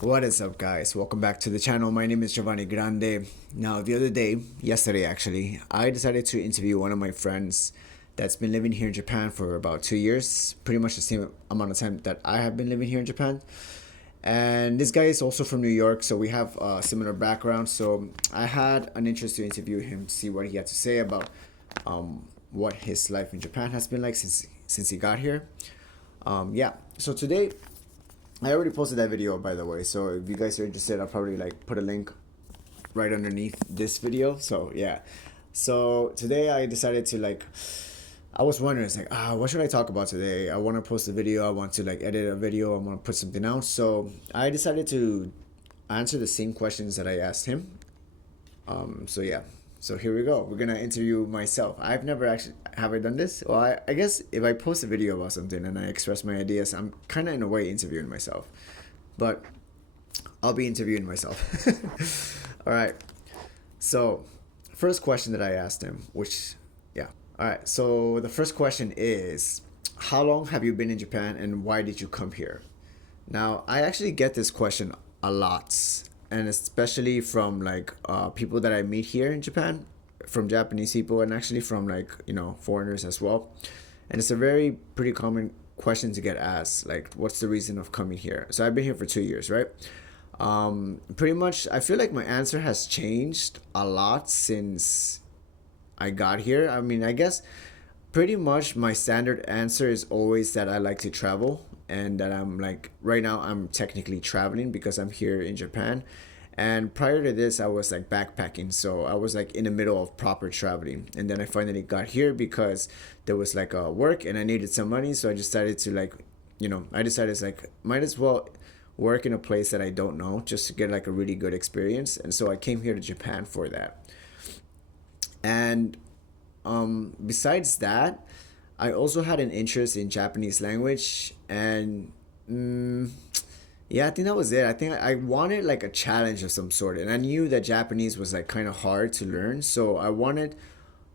What is up, guys? Welcome back to the channel. My name is Giovanni Grande. Now, the other day, yesterday actually, I decided to interview one of my friends that's been living here in Japan for about 2 years, pretty much the same amount of time that I have been living here in Japan. And this guy is also from New York, so we have a similar background. So I had an interest to interview him, see what he had to say about what his life in Japan has been like since he got here. Yeah. So today I already posted that video, by the way. So if you guys are interested, I'll probably like put a link right underneath this video. So yeah. So today I decided to like, I was wondering, it's like, what should I talk about today? I want to post a video. I want to like edit a video. I want to put something out. So I decided to answer the same questions that I asked him. So yeah. So here we go. We're gonna interview myself. I've never actually have I done this? Well, I guess if I post a video about something and I express my ideas, I'm kind of in a way interviewing myself. But I'll be interviewing myself. All right. So, first question that I asked him, which, yeah. All right. So, the first question is, how long have you been in Japan and why did you come here? Now, I actually get this question a lot, and especially from like people that I meet here in Japan, from Japanese people, and actually from like foreigners as well. And it's a very pretty common question to get asked, like, what's the reason of coming here? So I've been here for 2 years, right? Pretty much, I feel like my answer has changed a lot since I got here. I mean, I guess pretty much my standard answer is always that I like to travel and that I'm like right now I'm technically traveling because I'm here in Japan. And prior to this, I was like backpacking, so I was like in the middle of proper traveling. And then I finally got here because there was like a work and I needed some money, so I decided to like, I decided it's like might as well work in a place that I don't know just to get like a really good experience. And so I came here to Japan for that. And besides that, I also had an interest in Japanese language, and yeah, I think that was it. I think I wanted like a challenge of some sort, and I knew that Japanese was like kind of hard to learn, so I wanted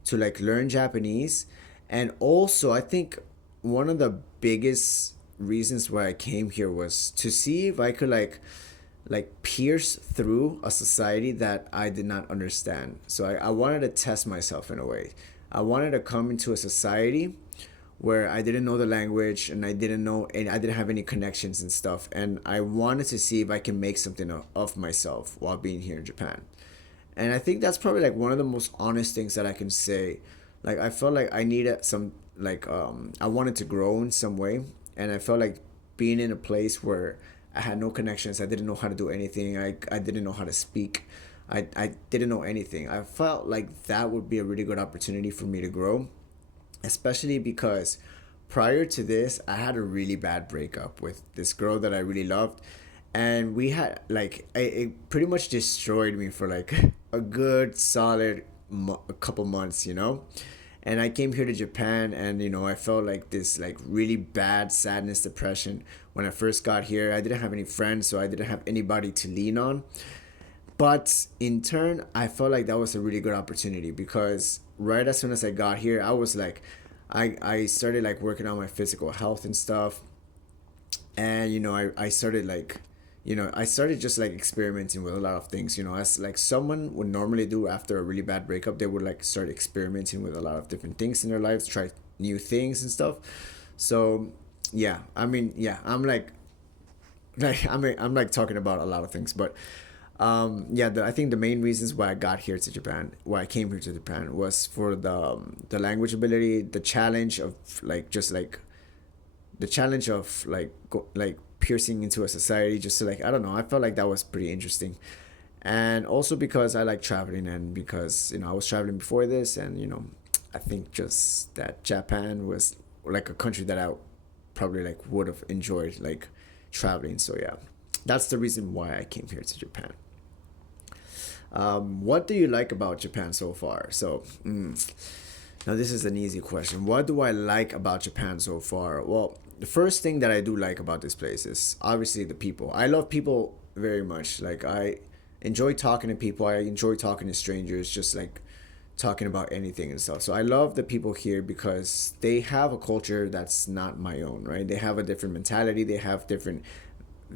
to like learn Japanese. And also, I think one of the biggest reasons why I came here was to see if I could like pierce through a society that I did not understand. So I wanted to test myself in a way. I wanted to come into a society where I didn't know the language and I didn't know and I didn't have any connections and stuff. And I wanted to see if I can make something of myself while being here in Japan. And I think that's probably like one of the most honest things that I can say. Like I felt like I needed some like I wanted to grow in some way, and I felt like being in a place where I had no connections, I didn't know how to do anything, I didn't know how to speak, I didn't know anything. I felt like that would be a really good opportunity for me to grow, especially because prior to this, I had a really bad breakup with this girl that I really loved. And we had like it pretty much destroyed me for like a good solid a couple months, and I came here to Japan, and I felt like this like really bad sadness, depression when I first got here. I didn't have any friends, so I didn't have anybody to lean on. But in turn, I felt like that was a really good opportunity because right as soon as I got here, I was like, I started like working on my physical health and stuff. And I started like, I started just like experimenting with a lot of things, as like someone would normally do after a really bad breakup. They would like start experimenting with a lot of different things in their lives, try new things and stuff. So yeah, I mean, yeah, I'm like I'm like talking about a lot of things, but yeah, I think the main reasons why I got here to Japan, why I came here to Japan, was for the language ability, the challenge of like just like the challenge of like piercing into a society, just to like, I don't know, I felt like that was pretty interesting. And also because I like traveling, and because I was traveling before this, and I think just that Japan was like a country that I probably like would have enjoyed like traveling. So yeah, that's the reason why I came here to Japan. What do you like about Japan so far? So now this is an easy question. What do I like about Japan so far? Well, the first thing that I do like about this place is obviously the people. I love people very much. Like I enjoy talking to people. I enjoy talking to strangers, just like talking about anything and stuff. So I love the people here because they have a culture that's not my own, right? They have a different mentality. They have different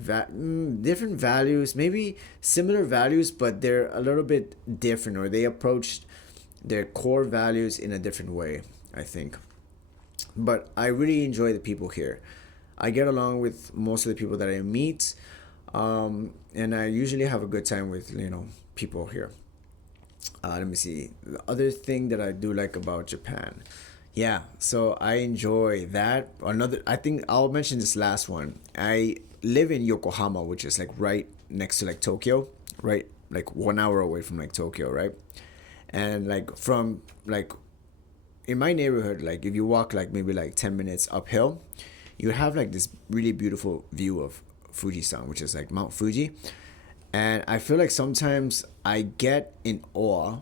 different values, maybe similar values, but they're a little bit different, or they approach their core values in a different way, I think. But I really enjoy the people here. I get along with most of the people that I meet, and I usually have a good time with people here. Let me see. The other thing that I do like about Japan, yeah. So I enjoy that. Another, I think I'll mention this last one. I live in Yokohama, which is like right next to like Tokyo, right, like 1 hour away from like Tokyo, right, and like from like in my neighborhood, like if you walk like maybe like 10 minutes uphill, you have like this really beautiful view of Fujisan, which is like Mount Fuji, and I feel like sometimes I get in awe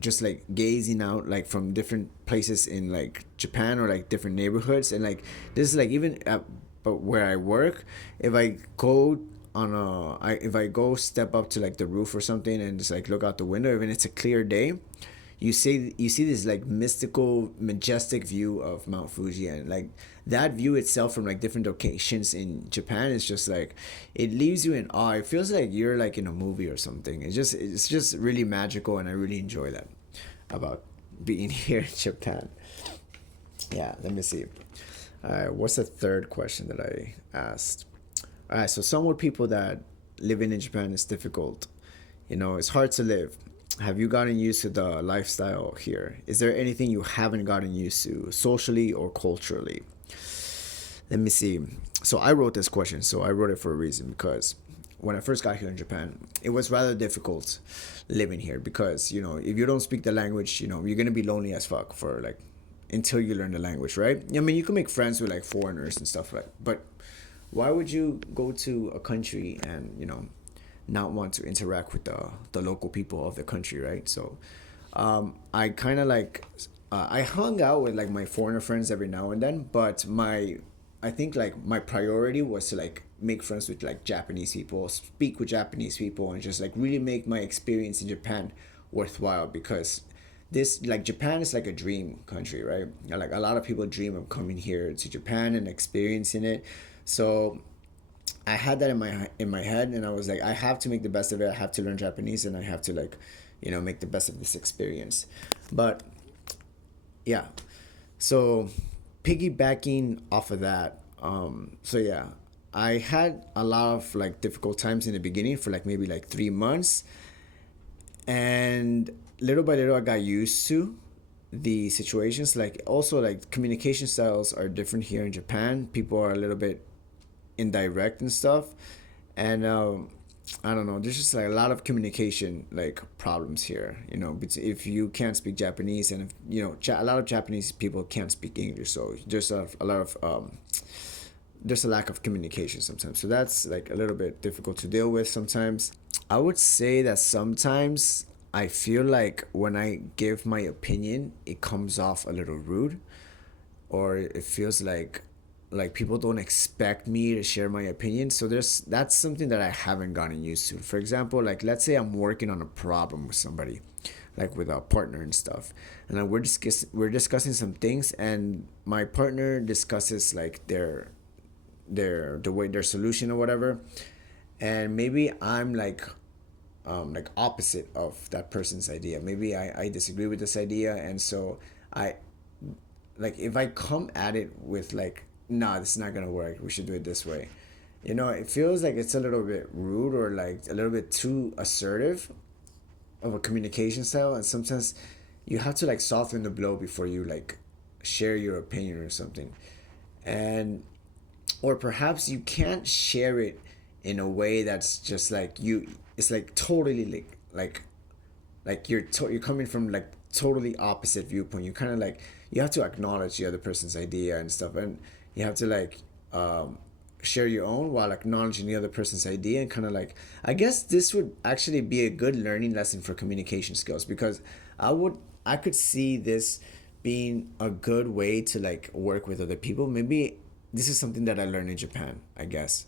just like gazing out like from different places in like Japan, or like different neighborhoods, and like this is like even at but where I work, if I go if I go step up to like the roof or something and just like look out the window, even it's a clear day, you see this like mystical majestic view of Mount Fuji, and like that view itself from like different locations in Japan is just like it leaves you in awe. It feels like you're like in a movie or something. It's just really magical, and I really enjoy that about being here in Japan. Yeah, let me see. What's the third question that I asked? All right, so some would people that living in Japan is difficult. It's hard to live. Have you gotten used to the lifestyle here? Is there anything you haven't gotten used to socially or culturally? Let me see. So I wrote this question. So I wrote it for a reason, because when I first got here in Japan, it was rather difficult living here, because if you don't speak the language, you're gonna be lonely as fuck for like until you learn the language, right? I mean, you can make friends with like foreigners and stuff like, but why would you go to a country and not want to interact with the local people of the country, right? So I kind of like I hung out with like my foreigner friends every now and then, but I think like my priority was to like make friends with like Japanese people, speak with Japanese people, and just like really make my experience in Japan worthwhile, because this like Japan is like a dream country, right? Like a lot of people dream of coming here to Japan and experiencing it. So I had that in my head, and I was like, I have to make the best of it. I have to learn Japanese, and I have to like, make the best of this experience. But yeah, so piggybacking off of that, so yeah, I had a lot of like difficult times in the beginning for like maybe like 3 months, and little by little I got used to the situations. Like also like communication styles are different here in Japan. People are a little bit indirect and stuff, and I don't know, there's just like a lot of communication like problems here, if you can't speak Japanese, and if a lot of Japanese people can't speak English, so there's a lot of there's a lack of communication sometimes, so that's like a little bit difficult to deal with sometimes. I would say that sometimes I feel like when I give my opinion, it comes off a little rude, or it feels like people don't expect me to share my opinion. So that's something that I haven't gotten used to. For example, like let's say I'm working on a problem with somebody, like with a partner and stuff, and then we're discussing some things, and my partner discusses like the way their solution or whatever, and maybe I'm like opposite of that person's idea. Maybe I disagree with this idea, and so I like if I come at it with like, nah, this is not gonna work, we should do it this way, it feels like it's a little bit rude, or like a little bit too assertive of a communication style, and sometimes you have to like soften the blow before you like share your opinion or something. And or perhaps you can't share it in a way that's just like you, it's like totally like you're coming from like totally opposite viewpoint. You kind of like, you have to acknowledge the other person's idea and stuff, and you have to like share your own while acknowledging the other person's idea, and kind of like, I guess this would actually be a good learning lesson for communication skills, because I could see this being a good way to like work with other people. Maybe this is something that I learned in Japan, I guess,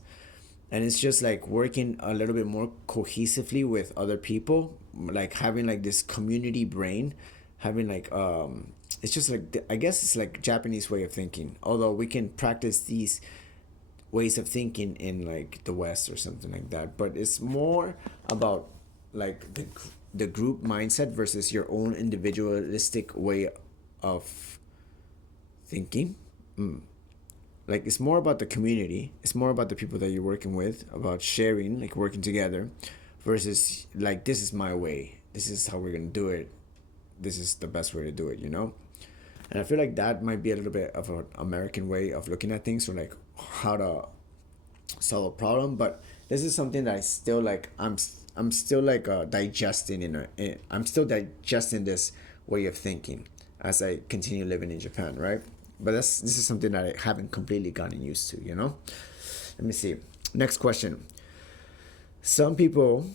and it's just like working a little bit more cohesively with other people, like having like this community brain, having like it's just like I guess it's like Japanese way of thinking, although we can practice these ways of thinking in like the West or something like that. But it's more about like the group mindset versus your own individualistic way of thinking. Like it's more about the community, it's more about the people that you're working with, about sharing, like working together, versus like this is my way, this is how we're gonna do it, this is the best way to do it, you know. And I feel like that might be a little bit of an American way of looking at things, or like how to solve a problem. But this is something that I still like, I'm still like digesting I'm still digesting this way of thinking as I continue living in Japan, right? But this is something that I haven't completely gotten used to, you know. Let me see. Next question. Some people,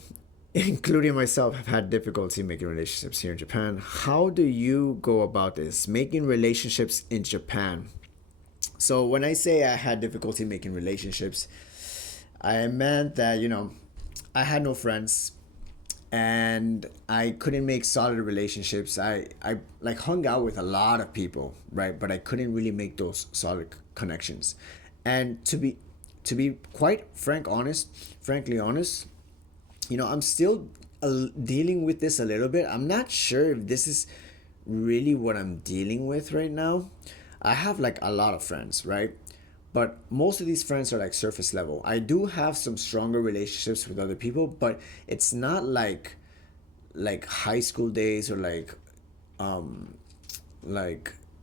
including myself, have had difficulty making relationships here in Japan. How do you go about this, making relationships in Japan? So when I say I had difficulty making relationships, I meant that, you know, I had no friends and I couldn't make solid relationships. I like hung out with a lot of people, right? But I couldn't really make those solid connections. And to be quite frankly honest, you know, I'm still dealing with this a little bit. I'm not sure if this is really what I'm dealing with right now. I have like a lot of friends, right? But most of these friends are like surface level. I do have some stronger relationships with other people, but it's not like high school days or like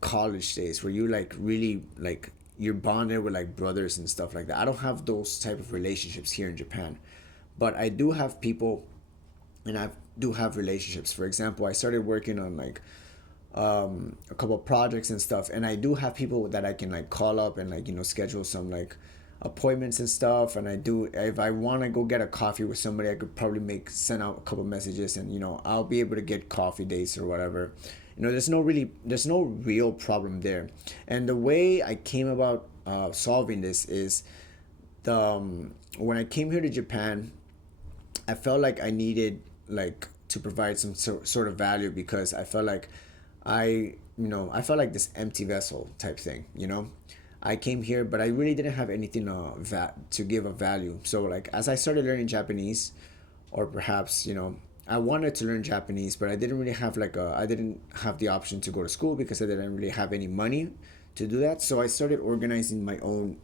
college days where you like really like you're bonded with like brothers and stuff like that. I don't have those type of relationships here in Japan, but I do have people, and I do have relationships. For example, I started working on like a couple of projects and stuff, and I do have people that I can like call up and like, you know, schedule some like appointments and stuff. And I do, if I want to go get a coffee with somebody, I could probably make send out a couple messages, and you know, I'll be able to get coffee dates or whatever. You know, there's no real problem there. And the way I came about solving this is when I came here to Japan, I felt like I needed like to provide some sort of value, because I felt like I felt like this empty vessel type thing, you know. I came here, but I really didn't have anything to give a value. So like as I started learning Japanese, or perhaps, you know, I wanted to learn Japanese, but I didn't have the option to go to school because I didn't really have any money to do that. So I started organizing my own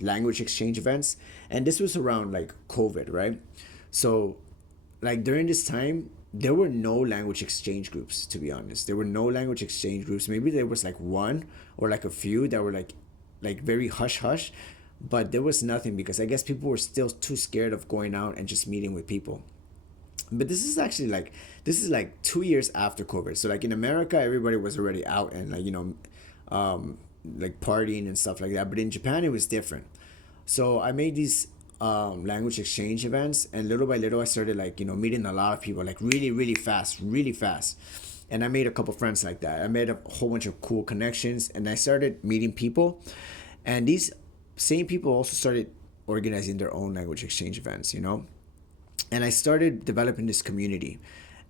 language exchange events, and this was around like COVID, right? So like during this time, there were no language exchange groups, to be honest. There were no language exchange groups. Maybe there was like one or like a few that were like very hush hush, but there was nothing, because I guess people were still too scared of going out and just meeting with people. But this is like 2 years after COVID. So like in America, everybody was already out and like, you know, like partying and stuff like that. But in Japan, it was different. So I made these language exchange events, and little by little, I started like, you know, meeting a lot of people like really really fast, really fast. And I made a couple friends like that. I made a whole bunch of cool connections, and I started meeting people, and these same people also started organizing their own language exchange events, you know. And I started developing this community.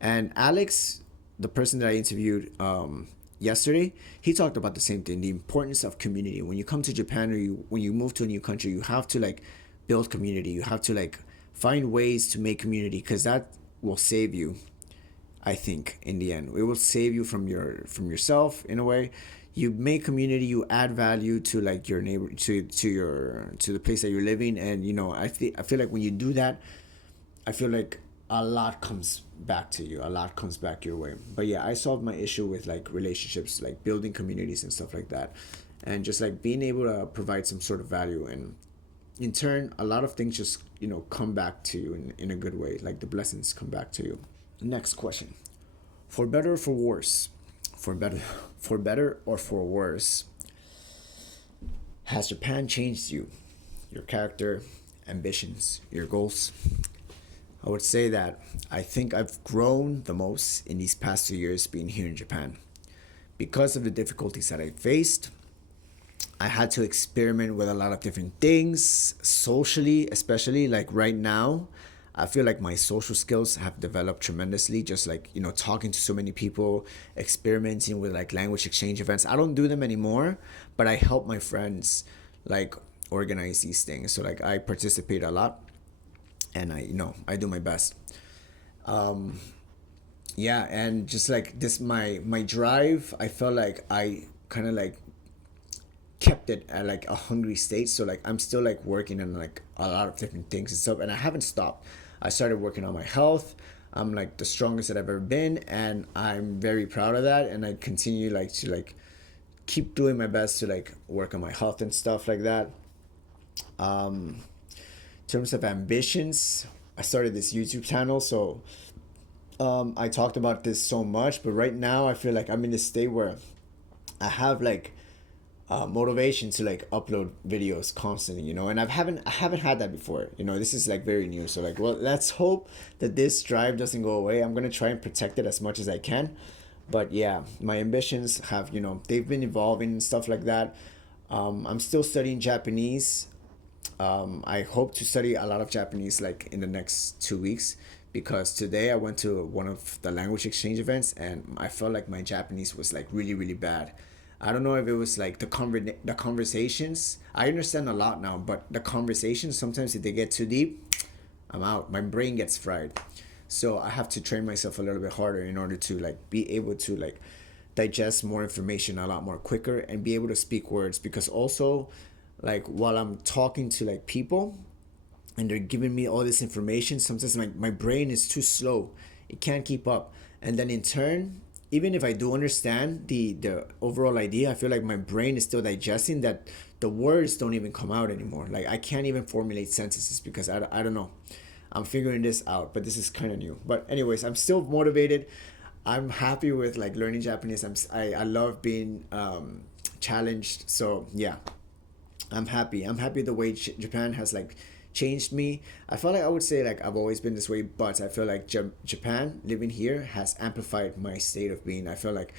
And Alex, the person that I interviewed yesterday, he talked about the same thing: the importance of community. When you come to Japan, or when you move to a new country, you have to like build community. You have to like find ways to make community, because that will save you. I think in the end, it will save you from yourself in a way. You make community, you add value to like your neighbor, to the place that you're living, and you know, I feel like when you do that, I feel like a lot comes back to you. A lot comes back your way. But yeah, I solved my issue with like relationships, like building communities and stuff like that, and just like being able to provide some sort of value. And in turn, a lot of things just, you know, come back to you in a good way. Like the blessings come back to you. Next question: for better or for worse, for better, for better or for worse, has Japan changed you, your character, ambitions, your goals? I would say that I think I've grown the most in these past 2 years being here in Japan. Because of the difficulties that I faced, I had to experiment with a lot of different things, socially, especially like right now. I feel like my social skills have developed tremendously, just like, you know, talking to so many people, experimenting with like language exchange events. I don't do them anymore, but I help my friends like organize these things. So like I participate a lot, and I do my best. Um, yeah, and just like this, my drive, I felt like I kind of like kept it at like a hungry state. So like I'm still like working on like a lot of different things and stuff, and I haven't stopped. I started working on my health. I'm like the strongest that I've ever been, and I'm very proud of that. And I continue like to like keep doing my best to like work on my health and stuff like that. In terms of ambitions, I started this YouTube channel, so I talked about this so much, but right now I feel like I'm in a state where I have like motivation to like upload videos constantly, and I haven't had that before. This is like very new, so like, well, let's hope that this drive doesn't go away. I'm gonna try and protect it as much as I can, but yeah, my ambitions have, they've been evolving and stuff like that. I'm still studying Japanese. I hope to study a lot of Japanese like in the next 2 weeks, because today I went to one of the language exchange events and I felt like my Japanese was like really really bad. I don't know if it was like the conversations. I understand a lot now, but the conversations sometimes if they get too deep, I'm out. My brain gets fried. So I have to train myself a little bit harder in order to like be able to like digest more information a lot more quicker and be able to speak words, because also like while I'm talking to like people and they're giving me all this information, sometimes my brain is too slow. It can't keep up. And then in turn, even if I do understand the overall idea, I feel like my brain is still digesting that. The words don't even come out anymore. Like I can't even formulate sentences because I don't know. I'm figuring this out, but this is kind of new. But anyways, I'm still motivated. I'm happy with like learning Japanese. I love being challenged. So yeah, I'm happy. I'm happy the way Japan has like changed me. I feel like I would say like I've always been this way, but I feel like Japan living here has amplified my state of being. I feel like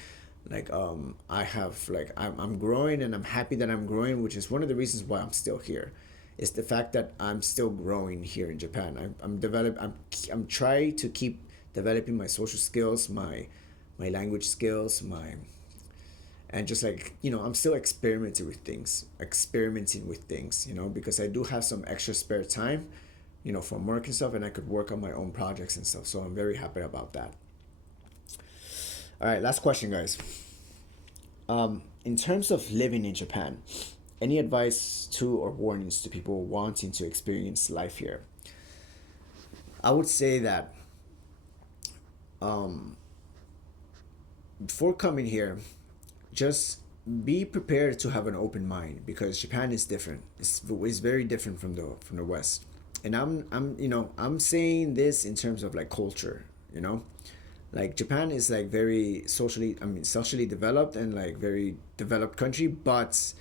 I have like I'm growing, and I'm happy that I'm growing, which is one of the reasons why I'm still here. It's the fact that I'm still growing here in Japan. I'm trying to keep developing my social skills, my language skills, my and just like I'm still experimenting with things, because I do have some extra spare time, from work and stuff, and I could work on my own projects and stuff, so I'm very happy about that. All right, last question, guys. In terms of living in Japan, any advice to or warnings to people wanting to experience life here? I would say that before coming here, just be prepared to have an open mind, because Japan is different. It's very different from the West. And I'm saying this in terms of like culture, like Japan is like very socially developed and like very developed country, but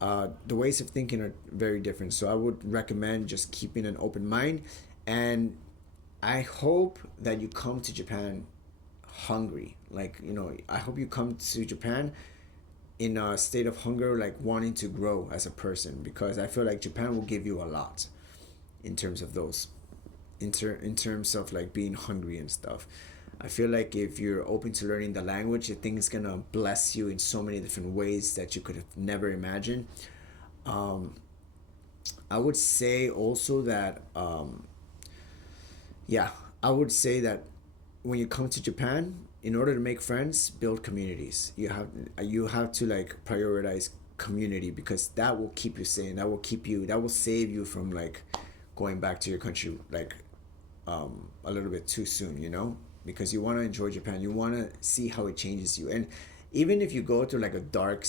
the ways of thinking are very different. So I would recommend just keeping an open mind, and I hope that you come to Japan hungry. Like, I hope you come to Japan in a state of hunger, like wanting to grow as a person, because I feel like Japan will give you a lot in terms of those, in terms of like being hungry and stuff. I feel like if you're open to learning the language, I think it's gonna bless you in so many different ways that you could have never imagined. Um, I would say also that yeah, I would say that when you come to Japan, in order to make friends, build communities. You have to like prioritize community, because that will keep you sane. That will save you from like going back to your country like a little bit too soon. Because you want to enjoy Japan. You want to see how it changes you. And even if you go through like a dark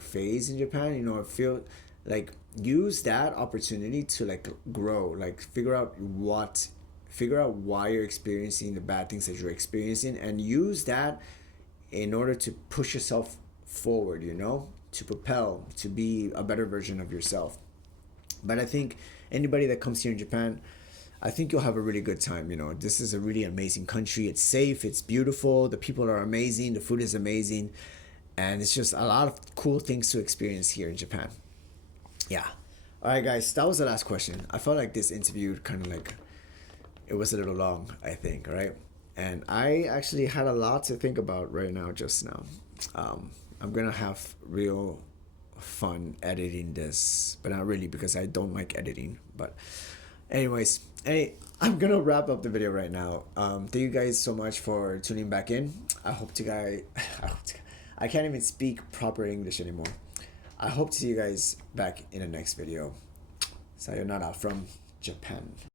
phase in Japan, I feel like use that opportunity to like grow, like figure out why you're experiencing the bad things that you're experiencing, and use that in order to push yourself forward, to propel, to be a better version of yourself. But I think anybody that comes here in Japan, I think you'll have a really good time. This is a really amazing country. It's safe, it's beautiful, the people are amazing, the food is amazing, and it's just a lot of cool things to experience here in Japan. Yeah. All right, guys, that was the last question. I felt like this interview kind of like it was a little long, I think, right? And I actually had a lot to think about right now, just now. I'm gonna have real fun editing this, but not really because I don't like editing. But anyways, hey, I'm gonna wrap up the video right now. Thank you guys so much for tuning back in. I hope to guys I can't even speak proper English anymore. I hope to see you guys back in the next video. Sayonara from Japan.